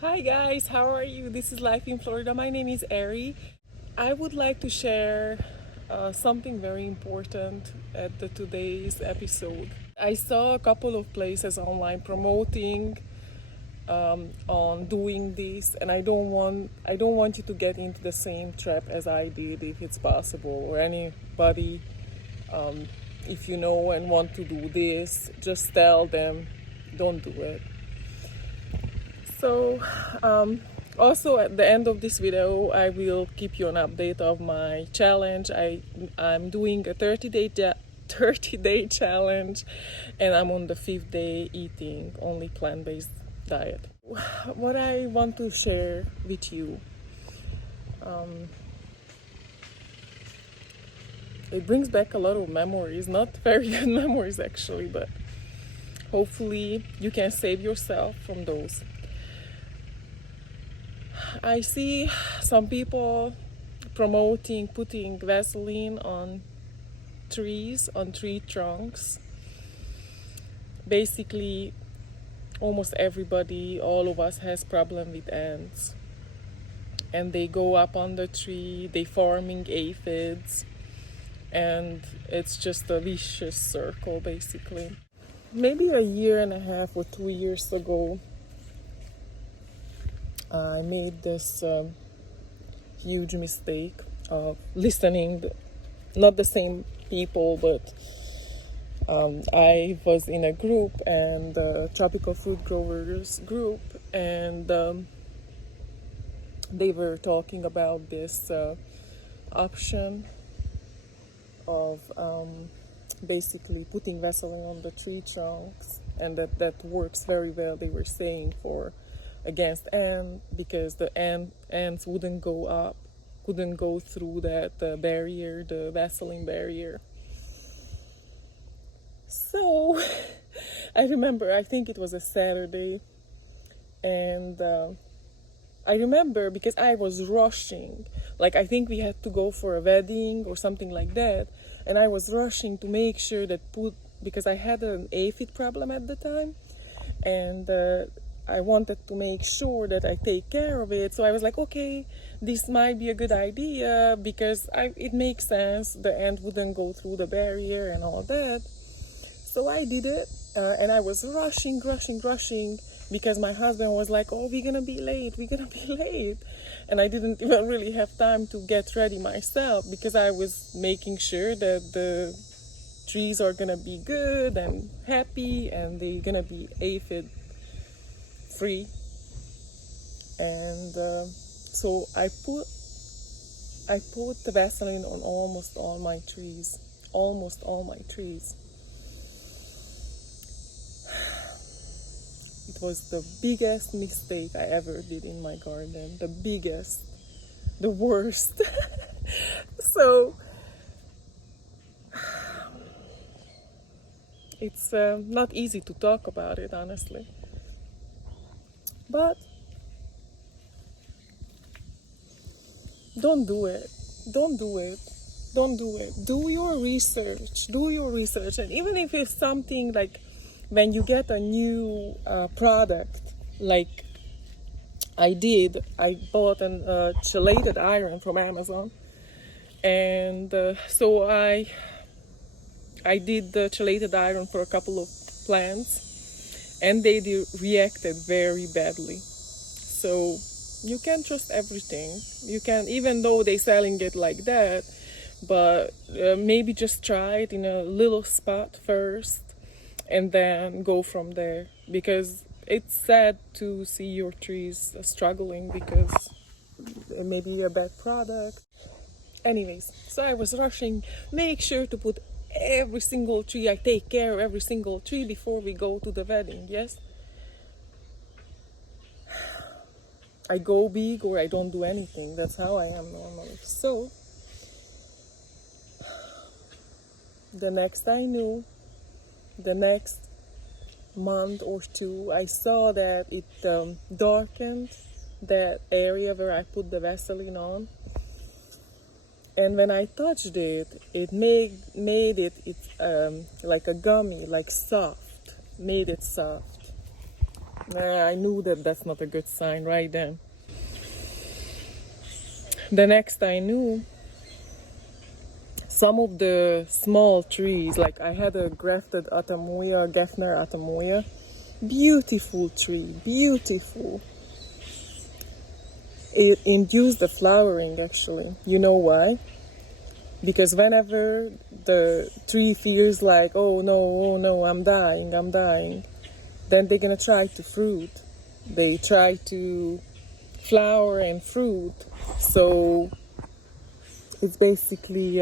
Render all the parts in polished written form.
Hi guys, how are you? This is Life in Florida. My name is Ari. I would like to share something very important at today's episode. I saw a couple of places online promoting on doing this, and I don't want you to get into the same trap as I did, if it's possible, or anybody. If you know and want to do this, just tell them, don't do it. So, also at the end of this video, I will keep you an update of my challenge. I'm doing a 30-day challenge, and I'm on the 5th day eating only plant-based diet. What I want to share with you, it brings back a lot of memories, not very good memories actually, but hopefully you can save yourself from those. I see some people promoting putting Vaseline on trees, on tree trunks. Basically, almost everybody, all of us, has problem with ants. And they go up on the tree, they forming aphids, and it's just a vicious circle basically. Maybe a year and a half or 2 years ago, I made this huge mistake of listening, not the same people, but I was in a group, and tropical fruit growers group, and they were talking about this option of basically putting Vaseline on the tree trunks, and that works very well, they were saying, for against ants, because the ants couldn't go through that barrier, the Vaseline barrier. So I remember, I think it was a Saturday, and I remember because I was rushing, like I think we had to go for a wedding or something like that, and I was rushing to make sure that because I had an aphid problem at the time, and I wanted to make sure that I take care of it. So I was like, okay, this might be a good idea because it makes sense. The ant wouldn't go through the barrier and all that. So I did it, and I was rushing because my husband was like, oh, we're gonna be late. And I didn't even really have time to get ready myself because I was making sure that the trees are gonna be good and happy and they're gonna be aphid free. And so I put the Vaseline on almost all my trees. It was the biggest mistake I ever did in my garden. The biggest, the worst. So it's not easy to talk about it, honestly. But don't do it. Do your research. And even if it's something like when you get a new product, like I bought a chelated iron from Amazon. And so I did the chelated iron for a couple of plants, and they reacted very badly. So you can't trust everything. You can, even though they're selling it like that, but maybe just try it in a little spot first and then go from there, because it's sad to see your trees struggling because it may be a bad product. Anyways, so I was rushing, make sure to put every single tree, I take care of every single tree before we go to the wedding, yes? I go big or I don't do anything. That's how I am normally. So the next I knew, the next month or two, I saw that it darkened that area where I put the Vaseline on. And when I touched it, it made it like a gummy, like soft, made it soft. I knew that that's not a good sign right then. The next I knew, some of the small trees, like I had a grafted Atamoya, Gefner Atamoya, beautiful tree, beautiful. It induced the flowering actually. You know why? Because whenever the tree feels like, oh no, I'm dying, then they're gonna try to fruit. They try to flower and fruit. So it's basically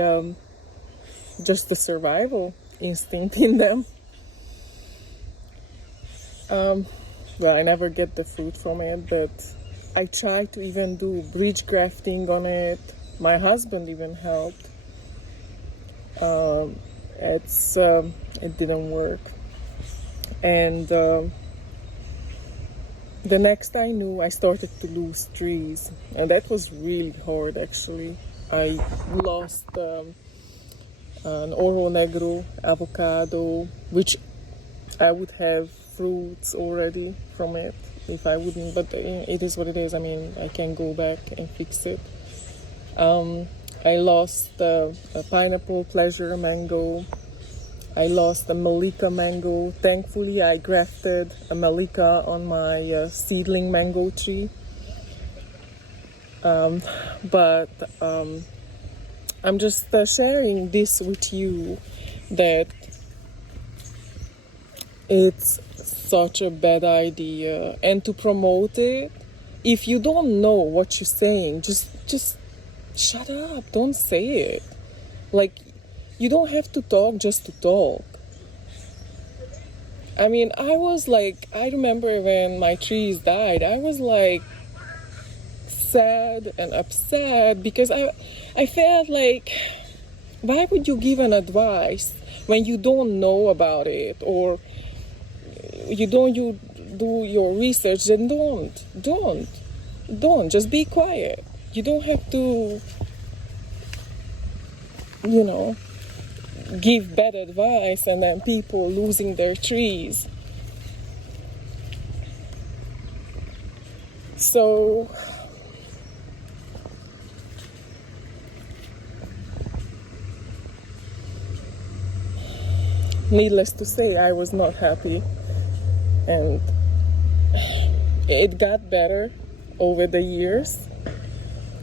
just the survival instinct in them. Well, I never get the fruit from it, but I try to even do bridge grafting on it. My husband even helped. It didn't work. And the next I knew, I started to lose trees, and that was really hard actually. I lost an oro negro avocado, which I would have fruits already from it if I wouldn't, but it is what it is. I mean, I can go back and fix it. I lost a pineapple pleasure mango. I lost a Malika mango. Thankfully, I grafted a Malika on my seedling mango tree. But I'm just sharing this with you, that it's such a bad idea, and to promote it, if you don't know what you're saying, just shut up, don't say it. Like, you don't have to talk just to talk. I mean, I remember when my trees died, I was like sad and upset, because I felt like, why would you give an advice when you don't know about it, or you do your research? Then don't just be quiet. You don't have to, give bad advice and then people losing their trees. So needless to say, I was not happy, and it got better over the years,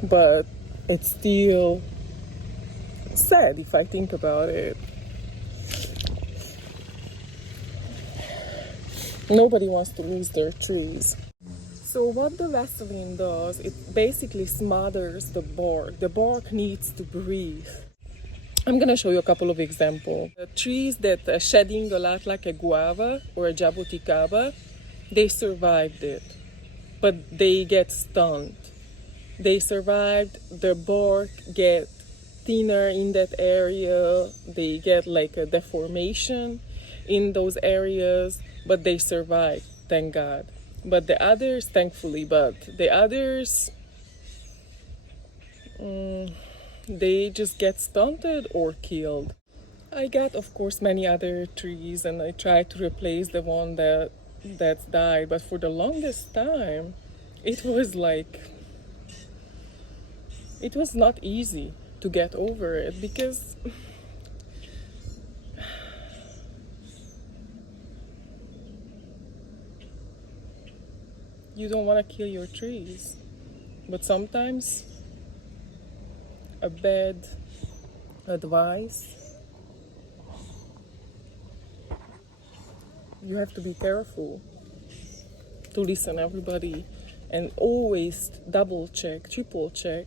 but it's still sad if I think about it. Nobody wants to lose their trees. So what the Vaseline does, it basically smothers the bark. The bark needs to breathe. I'm gonna show you a couple of examples. The trees that are shedding a lot, like a guava or a jabuticaba, they survived it, but they get stunned. They survived, their bark get thinner in that area, they get like a deformation in those areas, but they survived, thank God. But the others, thankfully, they just get stunted or killed. I got, of course, many other trees, and I tried to replace the one that's died, but for the longest time, it was not easy to get over it, because you don't want to kill your trees, but sometimes a bad advice, you have to be careful to listen everybody, and always double check, triple check,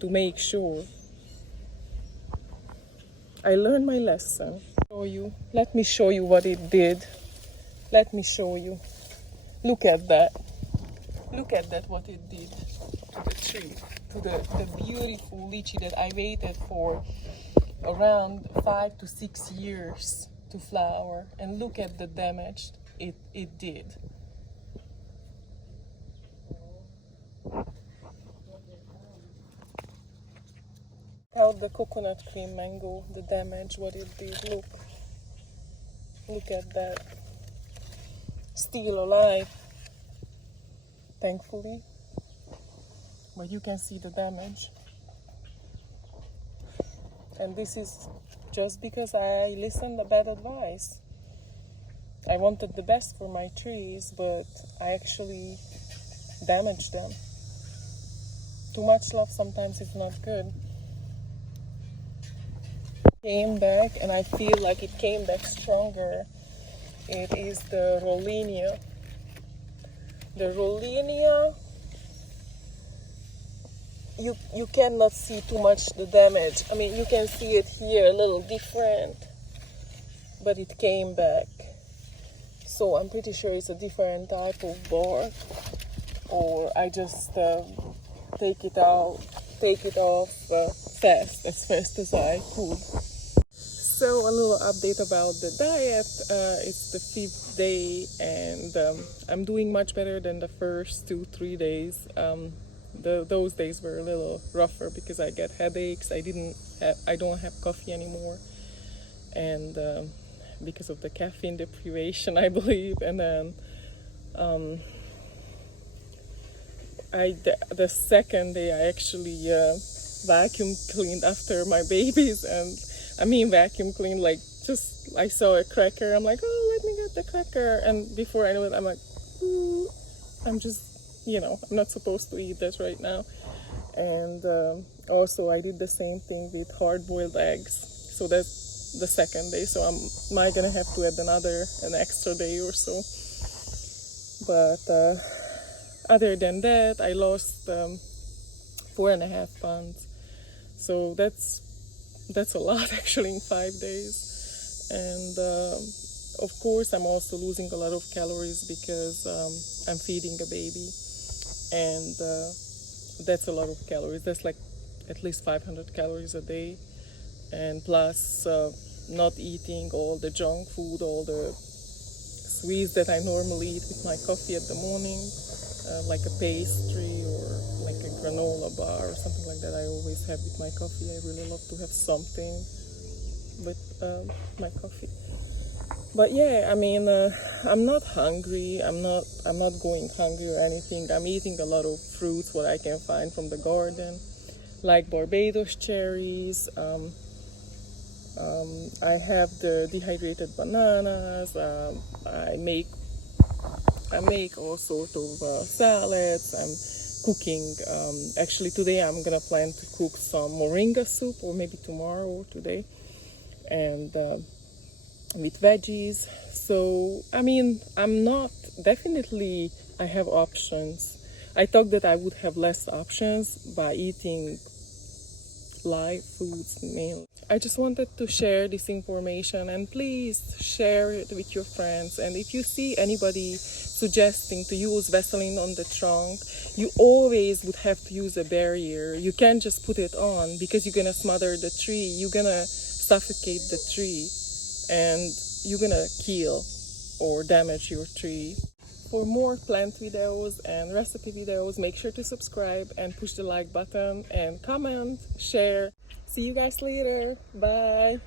to make sure. I learned my lesson. Let me show you what it did. Let me show you. Look at that. Look at that, what it did to the tree, to the beautiful lychee that I waited for around 5 to 6 years to flower. And look at the damage it did. How the coconut cream mango, the damage, what it did. Look at that. Still alive. thankfully. But you can see the damage. And this is just because I listened to bad advice. I wanted the best for my trees, but I actually damaged them. Too much love sometimes is not good. Came back, and I feel like it came back stronger. It is the Rollinia. The Rollinia, you cannot see too much the damage. I mean, you can see it here a little different, but it came back. So I'm pretty sure it's a different type of bark, or I just take it off fast as I could. So a little update about the diet. It's the 5th day, and I'm doing much better than the first 2-3 days. Those days were a little rougher because I get headaches. I don't have coffee anymore, and because of the caffeine deprivation, I believe. And then the second day I actually vacuum cleaned after my babies, and I mean vacuum cleaned, like, just I saw a cracker, I'm like, oh, let me get the cracker, and before I know it, I'm like, ooh, I'm just, I'm not supposed to eat that right now. And also I did the same thing with hard-boiled eggs. So that's the second day, so am I gonna have to add an extra day or so. But other than that, I lost 4.5 pounds. So that's a lot actually in 5 days. And of course I'm also losing a lot of calories because I'm feeding a baby, and that's a lot of calories. That's like at least 500 calories a day, and plus not eating all the junk food, all the sweets that I normally eat with my coffee at the morning, like a pastry or like a granola bar or something like that. I always have with my coffee. I really love to have something with my coffee. But yeah, I mean, I'm not hungry. I'm not going hungry or anything. I'm eating a lot of fruits, what I can find from the garden, like Barbados cherries. I have the dehydrated bananas. I make all sorts of salads. I'm cooking. Actually, today I'm gonna plan to cook some moringa soup, or maybe tomorrow or today, and with veggies. So I mean, definitely I have options. I thought that I would have less options by eating live foods mainly. I just wanted to share this information, and please share it with your friends. And if you see anybody suggesting to use Vaseline on the trunk, you always would have to use a barrier. You can't just put it on, because you're gonna smother the tree, you're gonna suffocate the tree, and you're gonna kill or damage your tree. For more plant videos and recipe videos, make sure to subscribe and push the like button and comment, share. See you guys later. Bye.